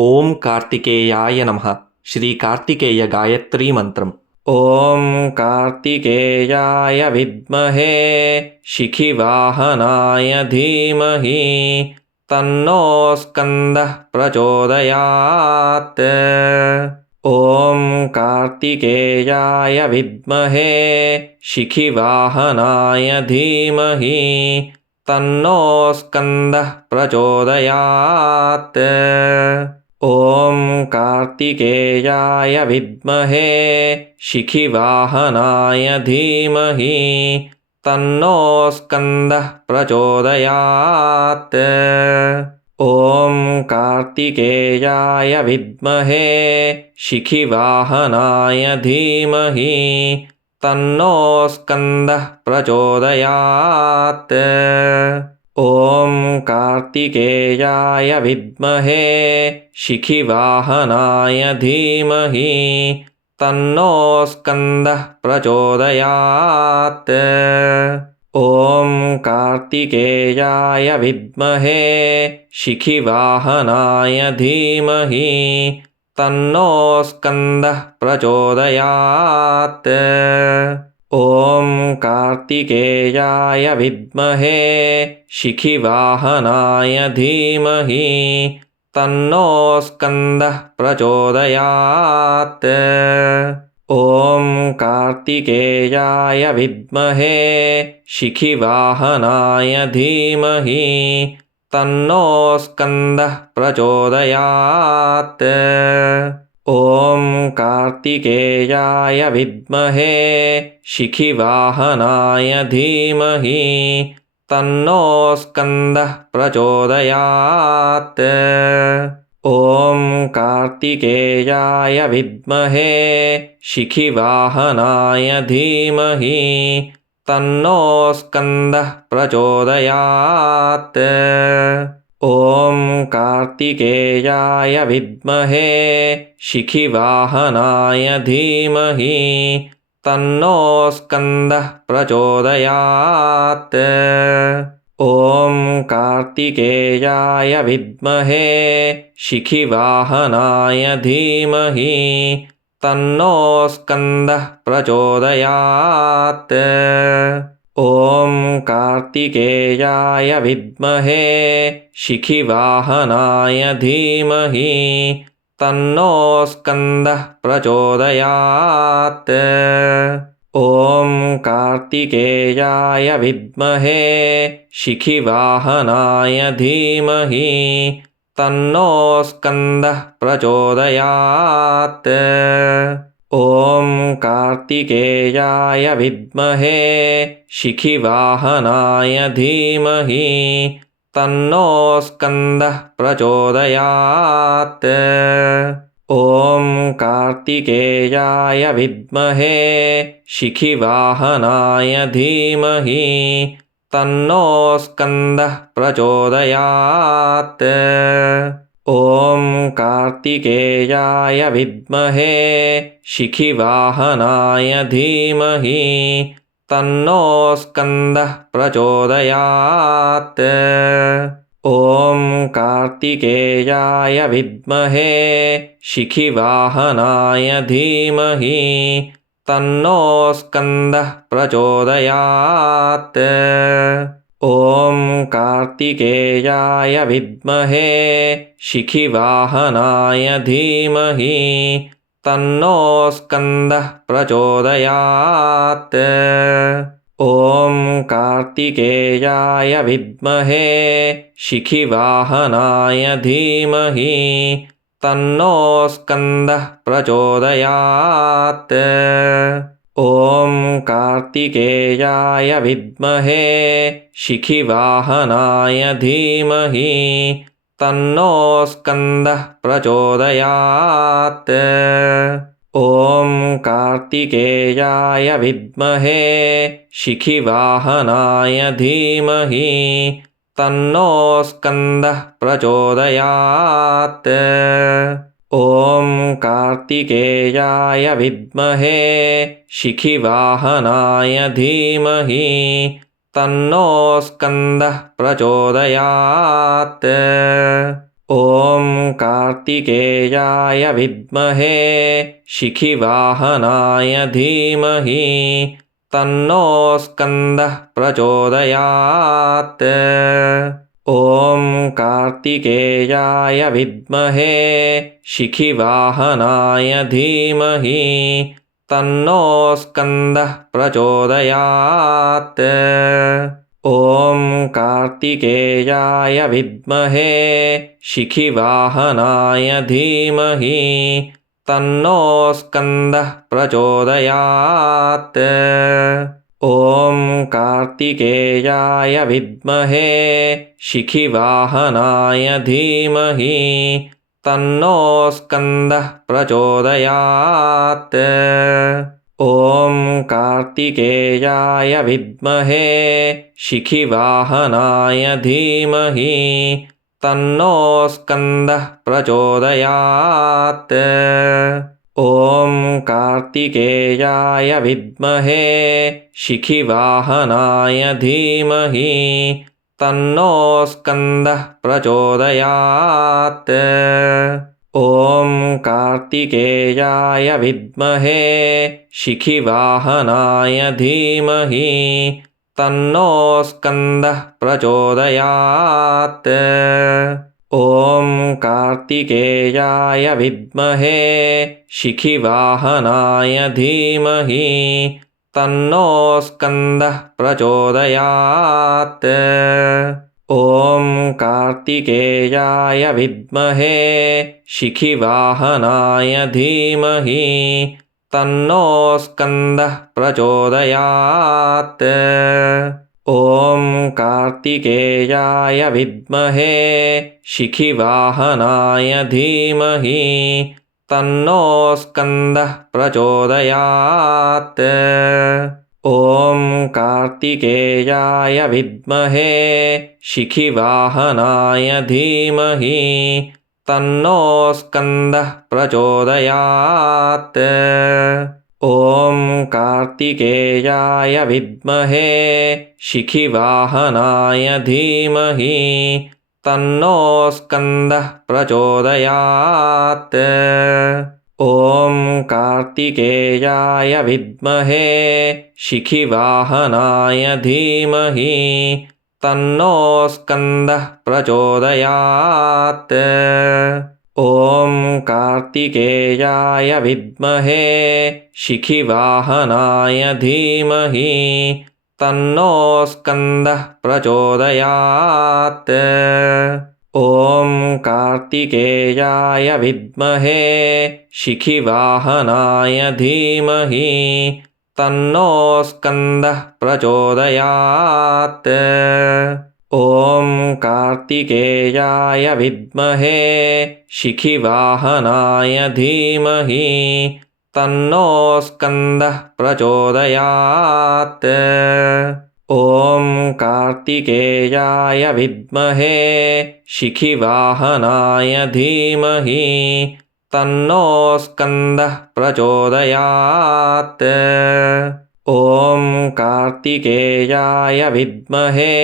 ఓం కార్తికేయాయ నమః. శ్రీ కార్తికేయ గాయత్రీ మంత్రం. ఓం కార్తికేయాయ విద్మహే శిఖివాహనాయ ధీమహి తన్నో స్కందః ప్రచోదయాత్. ఓం కార్తికేయాయ విద్మహే శిఖివాహనాయ ధీమహి తన్నో స్కందః ప్రచోదయాత్. ఓం కార్తికేయాయ విద్మహే శిఖివాహనాయ ధీమహి తన్నో స్కందః ప్రచోదయాత్. ఓం కార్తికేయాయ విద్మహే శిఖివాహనాయ ధీమహి తన్నో స్కందః ప్రచోదయాత్. ఓం కార్తికేయాయ విద్మహే శిఖివాహనాయ ధీమహి తన్నో స్కందః ప్రచోదయాత్. ఓం కార్తికేయాయ విద్మహే శిఖివాహనాయ ధీమహి తన్నో స్కందః ప్రచోదయాత్. ఓం కార్తికేయాయ విద్మహే శిఖివాహనాయ ధీమహి తన్నో స్కందః ప్రచోదయాత్. ఓం కార్తికేయాయ విద్మహే శిఖివాహనాయ ధీమహి తన్నో స్కందః ప్రచోదయాత్. ఓం కార్తికేయాయ విద్మహే శిఖివాహనాయ ధీమహి తన్నో స్కందః ప్రచోదయాత్. ఓం కార్తికేయాయ విద్మహే శిఖివాహనాయ ధీమహి తన్నో స్కందః ప్రచోదయాత్. ఓం కార్తికేయాయ విద్మహే శిఖివాహనాయ ధీమహి తన్నో స్కందః ప్రచోదయాత్. ఓం కార్తికేయాయ విద్మహే శిఖివాహనాయ ధీమహి తన్నో స్కందః ప్రచోదయాత్. ఓం కార్తికేయాయ విద్మహే శిఖివాహనాయ ధీమహి తన్నో స్కందః ప్రచోదయాత్. ఓం కార్తికేయాయ విద్మహే శిఖివాహనాయ ధీమహి తన్నో స్కందః ప్రచోదయాత్. ఓం కార్తికేయాయ విద్మహే శిఖివాహనాయ ధీమహి తన్నో స్కందః ప్రచోదయాత్. ఓం కార్తికేయాయ విద్మహే శిఖివాహనాయ ధీమహి తన్నో స్కందః ప్రచోదయాత్. ఓం కార్తికేయాయ విద్మహే శిఖివాహనాయ ధీమహి తన్నో స్కందః ప్రచోదయాత్. ఓం కార్తికేయాయ విద్మహే శిఖివాహనాయ ధీమహి తన్నో స్కందః ప్రచోదయాత్. ఓం కార్తికేయాయ విద్మహే శిఖివాహనాయ ధీమహి తన్నో స్కందః ప్రచోదయాత్. ఓం కార్తికేయాయ విద్మహే శిఖివాహనాయ ధీమహి తన్నో స్కందః ప్రచోదయాత్. ఓం కార్తికేయాయ విద్మహే శిఖివాహనాయ ధీమహి తన్నో స్కందః ప్రచోదయాత్. ఓం కార్తికేయాయ విద్మహే శిఖివాహనాయ ధీమహి తన్నో స్కందః ప్రచోదయాత్. ఓం కార్తికేయాయ విద్మహే శిఖివాహనాయ ధీమహి తన్నో స్కందః ప్రచోదయాత్. ॐ कार्तिकेयाय विद्महे शिखिवाहनाय धीमहि तन्नो स्कन्दः प्रचोदयात्। ॐ कार्तिकेयाय विद्महे शिखिवाहनाय धीमहि तन्नो स्कन्दः प्रचोदयात्। ॐ कार्तिकेयाय विद्महे शिखिवाहनाय धीमहि तन्नो स्कन्दः प्रचोदयात्। ॐ कार्तिकेयाय विद्महे शिखिवाहनाय धीमहि तन्नो स्कन्दः प्रचोदयात्। ॐ कार्तिकेयाय विद्महे शिखिवाहनाय धीमहि तन्नो स्कन्दः प्रचोदयात्। ॐ कार्तिकेयाय विद्महे शिखिवाहनाय धीमहि तन्नो स्कन्दः प्रचोदयात्। ॐ कार्तिकेयाय विद्महे शिखिवाहनाय धीमहि तन्नो स्कन्दः प्रचोदयात्। ॐ कार्तिकेयाय विद्महे शिखिवाहनाय धीमहि तन्नो स्कन्दः प्रचोदयात्। ॐ कार्तिकेयाय विद्महे शिखिवाहनाय धीमहि तन्नो स्कन्दः प्रचोदयात्। ॐ कार्तिकेयाय विद्महे शिखिवाहनाय धीमहि तन्नो स्कन्दः प्रचोदयात्। ॐ कार्तिकेयाय विद्महे शिखिवाहनाय धीमहि तन्नो स्कन्दः प्रचोदयात्। ॐ कार्तिकेयाय विद्महे शिखिवाहनाय धीमहि तन्नो स्कन्दः प्रचोदयात्। ॐ कार्तिकेयाय विद्महे शिखिवाहनाय धीमहि तन्नो स्कन्दः प्रचोदयात्। ॐ कार्तिकेयाय विद्महे शिखिवाहनाय धीमहि तन्नो स्कन्दः प्रचोदयात्। ॐ कार्तिकेयाय विद्महे शिखिवाहनाय धीमहि तन्नो स्कन्दः प्रचोदयात्। ॐ कार्तिकेयाय विद्महे शिखिवाहनाय धीमहि तन्नो स्कन्दः प्रचोदयात्। ॐ कार्तिकेयाय विद्महे शिखिवाहनाय धीमहि तन्नो स्कन्दः प्रचोदयात्। ॐ कार्तिकेयाय विद्महे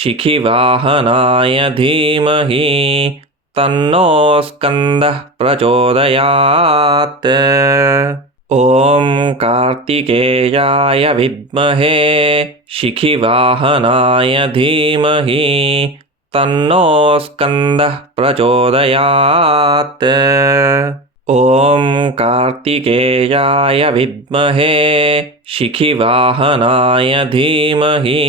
शिखिवाहनाय धीमहि तन्नो स्कन्दः प्रचोदयात्। ॐ कार्तिकेयाय विद्महे शिखिवाहनाय धीमहि तन्नो स्कन्दः प्रचोदयात्। ॐ कार्तिकेयाय विद्महे शिखिवाहनाय धीमहि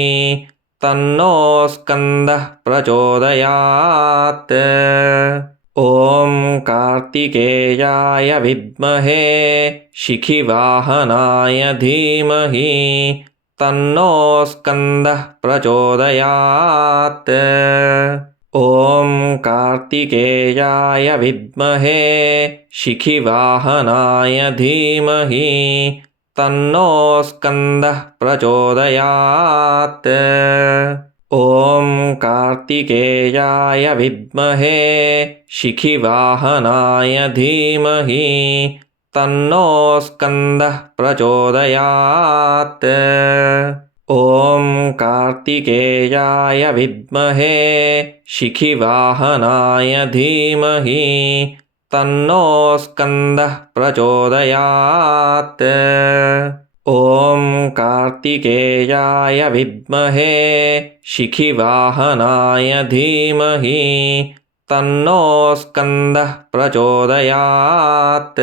तन्नो स्कन्दः प्रचोदयात्। ॐ कार्तिकेयाय विद्महे शिखिवाहनाय धीमहि तन्नो स्कन्दः प्रचोदयात्। ॐ कार्तिकेयाय विद्महे शिखिवाहनाय धीमहि तन्नो स्कन्दः प्रचोदयात्। ॐ कार्तिकेयाय विद्महे शिखिवाहनाय धीमहि तन्नो स्कन्दः प्रचोदयात्। ॐ कार्तिकेयाय विद्महे शिखिवाहनाय धीमहि तन्नो स्कन्दः प्रचोदयात्। ॐ कार्तिकेयाय विद्महे शिखिवाहनाय धीमहि तन्नो स्कन्दः प्रचोदयात्।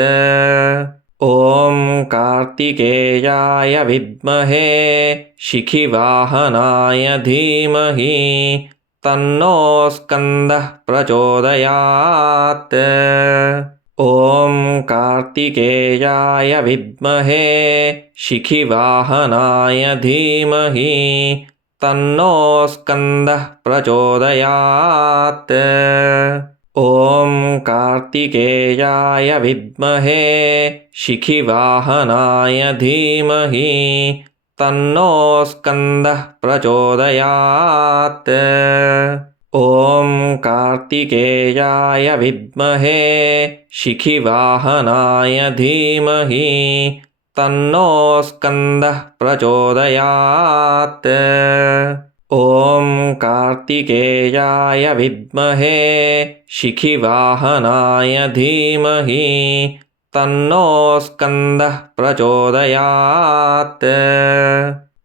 ॐ कार्तिकेयाय विद्महे शिखिवाहनाय धीमहि तन्नो स्कन्दः प्रचोदयात्। ॐ कार्तिकेयाय विद्महे शिखिवाहनाय धीमहि तन्नो स्कन्दः प्रचोदयात्। ॐ कार्तिकेयाय विद्महे शिखिवाहनाय धीमहि तन्नो स्कन्दः प्रचोदयात्। ॐ कार्तिकेयाय विद्महे शिखिवाहनाय धीमहि तन्नो स्कन्दः प्रचोदयात्। ॐ कार्तिकेयाय विद्महे शिखिवाहनाय धीमहि तन्नो स्कन्दः प्रचोदयात्।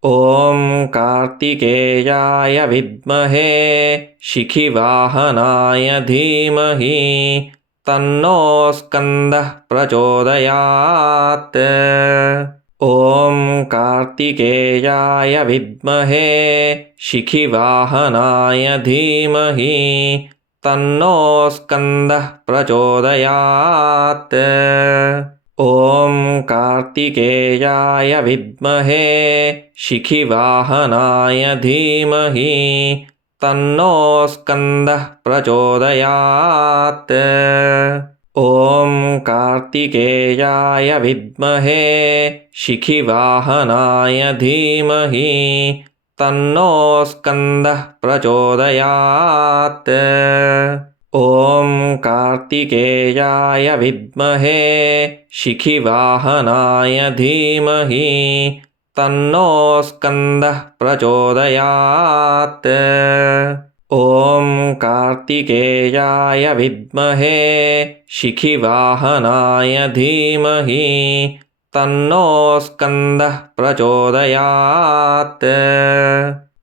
ॐ कार्तिकेयाय विद्महे शिखिवाहनाय धीमहि तन्नो स्कन्दः प्रचोदयात्। ॐ कार्तिकेयाय विद्महे शिखिवाहनाय धीमहि तन्नो स्कन्दः प्रचोदयात्। ॐ कार्तिकेयाय विद्महे शिखिवाहनाय धीमहि तन्नो स्कन्दः प्रचोदयात्। ॐ कार्तिकेयाय विद्महे शिखिवाहनाय धीमहि तन्नो स्कन्दः प्रचोदयात्। ॐ कार्तिकेयाय विद्महे शिखिवाहनाय धीमहि तन्नो स्कन्दः प्रचोदयात्। ॐ कार्तिकेयाय विद्महे शिखिवाहनाय धीमहि तन्नो स्कन्दः प्रचोदयात्।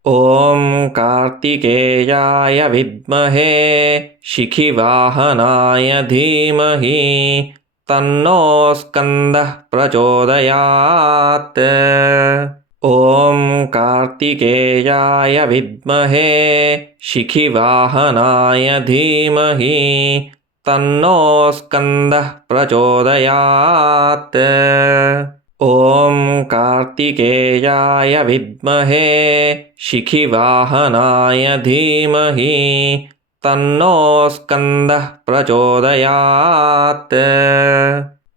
ॐ कार्तिकेयाय विद्महे शिखिवाहनाय धीमहि तन्नो स्कन्दः प्रचोदयात्। ॐ कार्तिकेयाय विद्महे शिखिवाहनाय धीमहि तन्नो स्कन्दः प्रचोदयात्। ॐ कार्तिकेयाय विद्महे शिखिवाहनाय धीमहि तन्नो स्कन्दः प्रचोदयात्।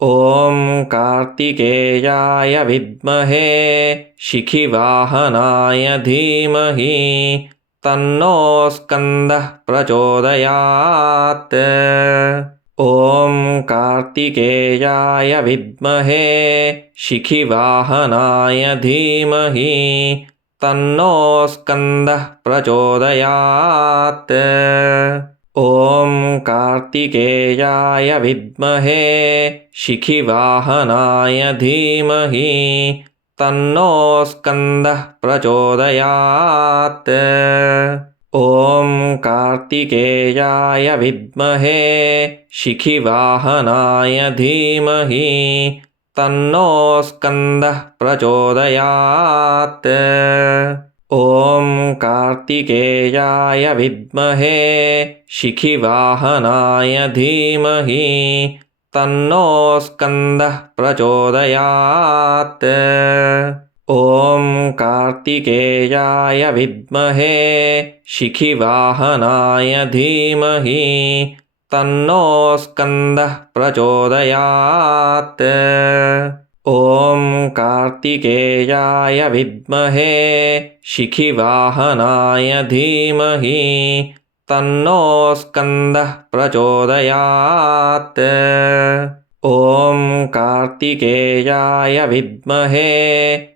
ॐ कार्तिकेयाय विद्महे शिखिवाहनाय धीमहि तन्नो स्कन्दः प्रचोदयात्। ॐ कार्तिकेयाय विद्महे शिखिवाहनाय धीमहि तन्नो स्कन्दः प्रचोदयात्। ॐ कार्तिकेयाय विद्महे शिखिवाहनाय धीमहि तन्नो स्कन्दः प्रचोदयात्। ॐ कार्तिकेयाय विद्महे शिखिवाहनाय धीमहि तन्नो स्कन्दः प्रचोदयात्। ॐ कार्तिकेयाय विद्महे शिखिवाहनाय धीमहि तन्नो स्कन्दः प्रचोदयात्। ॐ कार्तिकेयाय विद्महे शिखिवाहनाय धीमहि तन्नो स्कन्दः प्रचोदयात्। ॐ कार्तिकेयाय विद्महे शिखिवाहनाय धीमहि तन्नो स्कन्दः प्रचोदयात्। ॐ कार्तिकेयाय विद्महे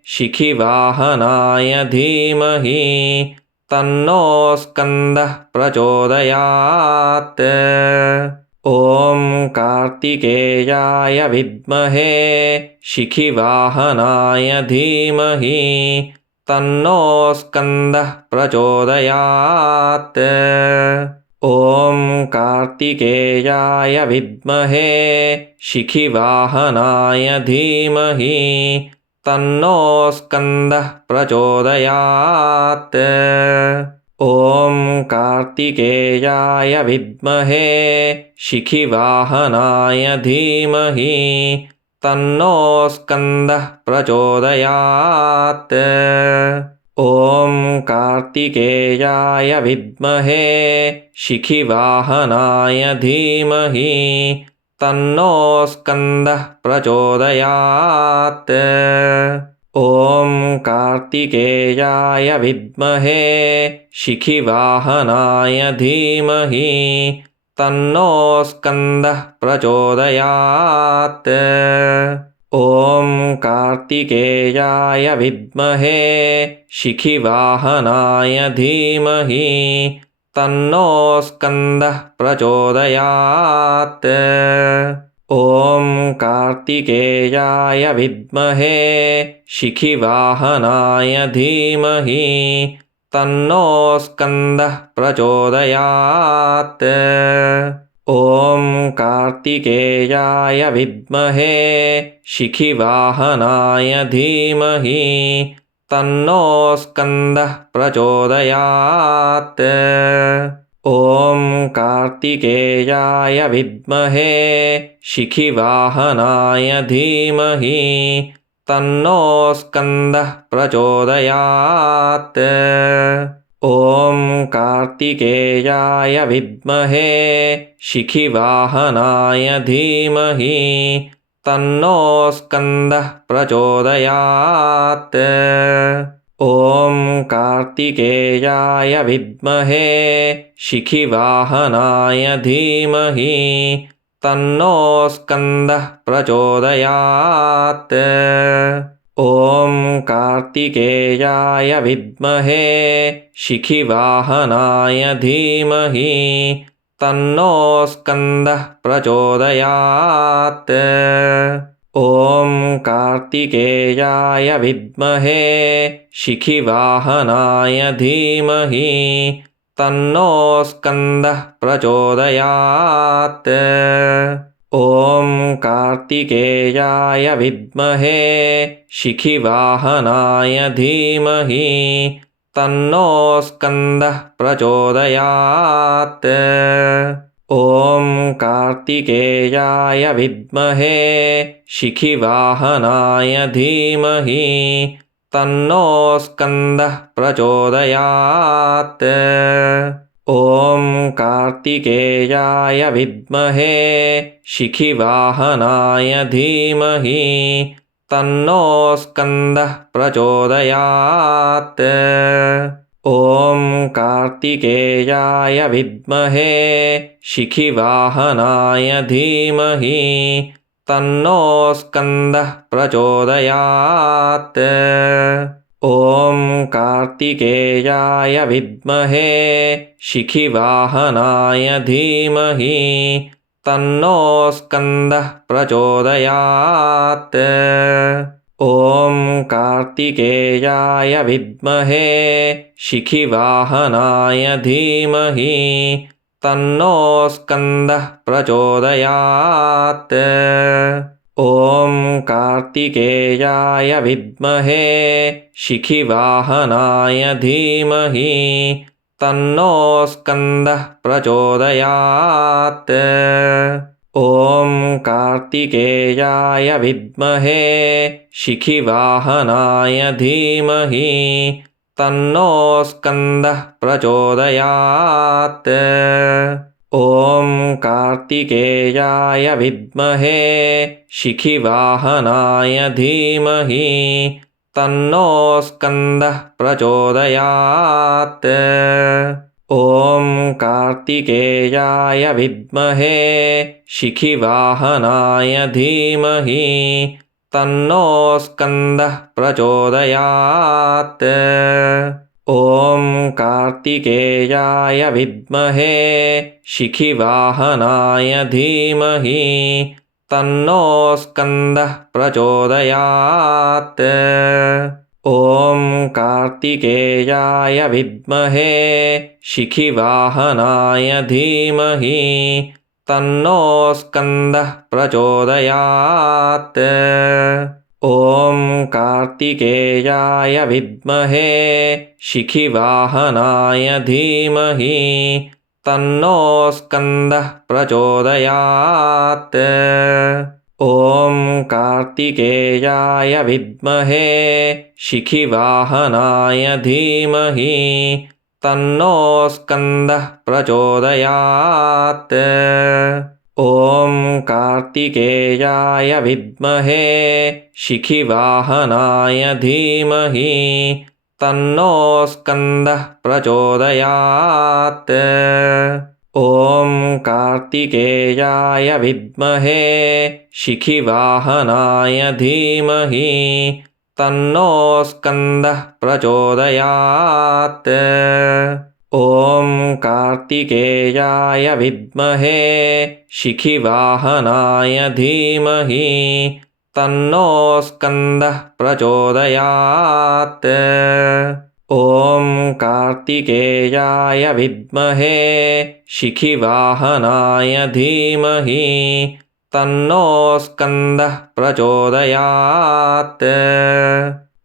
शिखिवाहनाय धीमहि तन्नो स्कन्दः प्रचोदयात्। ॐ कार्तिकेयाय विद्महे शिखिवाहनाय धीमहि तन्नो स्कन्दः प्रचोदयात्। ॐ कार्तिकेयाय विद्महे शिखिवाहनाय धीमहि तन्नो स्कन्दः प्रचोदयात्। ॐ कार्तिकेयाय विद्महे शिखिवाहनाय धीमहि तन्नो स्कन्दः प्रचोदयात्। ॐ कार्तिकेयाय विद्महे शिखिवाहनाय धीमहि तन्नो स्कन्दः प्रचोदयात्। ॐ कार्तिकेयाय विद्महे शिखिवाहनाय धीमहि तन्नो स्कन्दः प्रचोदयात्। ॐ कार्तिकेयाय विद्महे शिखिवाहनाय धीमहि तन्नो स्कन्दः प्रचोदयात्। ॐ कार्तिकेयाय विद्महे शिखिवाहनाय धीमहि तन्नो स्कन्दः प्रचोदयात्। ॐ कार्तिकेयाय विद्महे शिखिवाहनाय धीमहि तन्नो स्कन्दः प्रचोदयात्। ॐ कार्तिकेयाय विद्महे शिखिवाहनाय धीमहि तन्नो स्कन्दः प्रचोदयात्। ॐ कार्तिकेयाय विद्महे शिखिवाहनाय धीमहि तन्नो स्कन्दः प्रचोदयात्। ॐ कार्तिकेयाय विद्महे शिखिवाहनाय धीमहि तन्नो स्कन्दः प्रचोदयात्। ॐ कार्तिकेयाय विद्महे शिखिवाहनाय धीमहि तन्नो स्कन्दः प्रचोदयात्। ॐ कार्तिकेयाय विद्महे शिखिवाहनाय धीमहि तन्नो स्कन्दः प्रचोदयात्। ॐ कार्तिकेयाय विद्महे शिखिवाहनाय धीमहि तन्नो स्कन्दः प्रचोदयात्। ॐ कार्तिकेयाय विद्महे शिखिवाहनाय धीमहि तन्नो स्कन्दः प्रचोदयात्। ॐ कार्तिकेयाय विद्महे शिखिवाहनाय धीमहि तन्नो स्कन्दः प्रचोदयात्। ॐ कार्तिकेयाय विद्महे शिखिवाहनाय धीमहि तन्नो स्कन्दः प्रचोदयात्। ॐ कार्तिकेयाय विद्महे शिखिवाहनाय धीमहि तन्नो स्कन्दः प्रचोदयात्। ॐ कार्तिकेयाय विद्महे शिखिवाहनाय धीमहि तन्नो स्कन्दः प्रचोदयात्। ॐ कार्तिकेयाय विद्महे शिखिवाहनाय धीमहि तन्नो स्कन्दः प्रचोदयात्। ॐ कार्तिकेयाय विद्महे शिखिवाहनाय धीमहि तन्नो स्कन्दः प्रचोदयात्। ॐ कार्तिकेयाय विद्महे शिखिवाहनाय धीमहि तन्नो स्कन्दः प्रचोदयात्। ॐ कार्तिकेयाय विद्महे शिखिवाहनाय धीमहि तन्नो स्कन्दः प्रचोदयात्। ॐ कार्तिकेयाय विद्महे शिखिवाहनाय धीमहि तन्नो स्कन्दः प्रचोदयात्। ॐ कार्तिकेयाय विद्महे शिखिवाहनाय धीमहि तन्नो स्कन्दः प्रचोदयात्। ॐ कार्तिकेयाय विद्महे शिखिवाहनाय धीमहि तन्नो स्कन्दः प्रचोदयात्। ॐ कार्तिकेयाय विद्महे शिखिवाहनाय धीमहि तन्नो स्कन्दः प्रचोदयात्। ॐ कार्तिकेयाय विद्महे शिखिवाहनाय धीमहि तन्नो स्कन्दः प्रचोदयात्। ॐ कार्तिकेयाय विद्महे शिखिवाहनाय धीमहि तन्नो स्कन्दः प्रचोदयात्। ॐ कार्तिकेयाय विद्महे शिखिवाहनाय धीमहि तन्नो स्कन्दः प्रचोदयात्। ॐ कार्तिकेयाय विद्महे शिखिवाहनाय धीमहि तन्नो स्कन्दः प्रचोदयात्।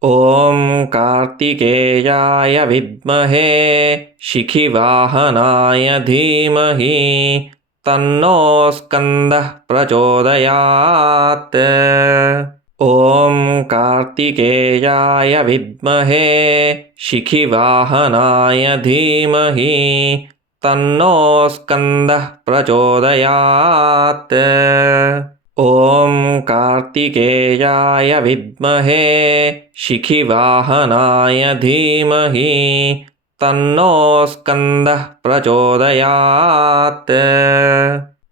ॐ कार्तिकेयाय विद्महे शिखिवाहनाय धीमहि तन्नो स्कन्दः प्रचोदयात्। ॐ कार्तिकेयाय विद्महे शिखिवाहनाय धीमहि तन्नो स्कन्दः प्रचोदयात्। ॐ कार्तिकेयाय विद्महे शिखिवाहनाय धीमहि तन्नो स्कन्दः प्रचोदयात्।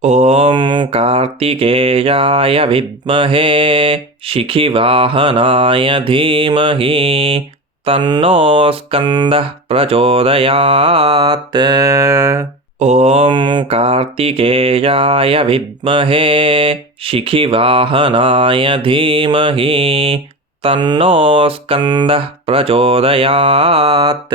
ॐ कार्तिकेयाय विद्महे शिखिवाहनाय धीमहि तन्नो स्कन्दः प्रचोदयात्। ॐ कार्तिकेयाय विद्महे शिखिवाहनाय धीमहि तन्नो स्कन्दः प्रचोदयात्।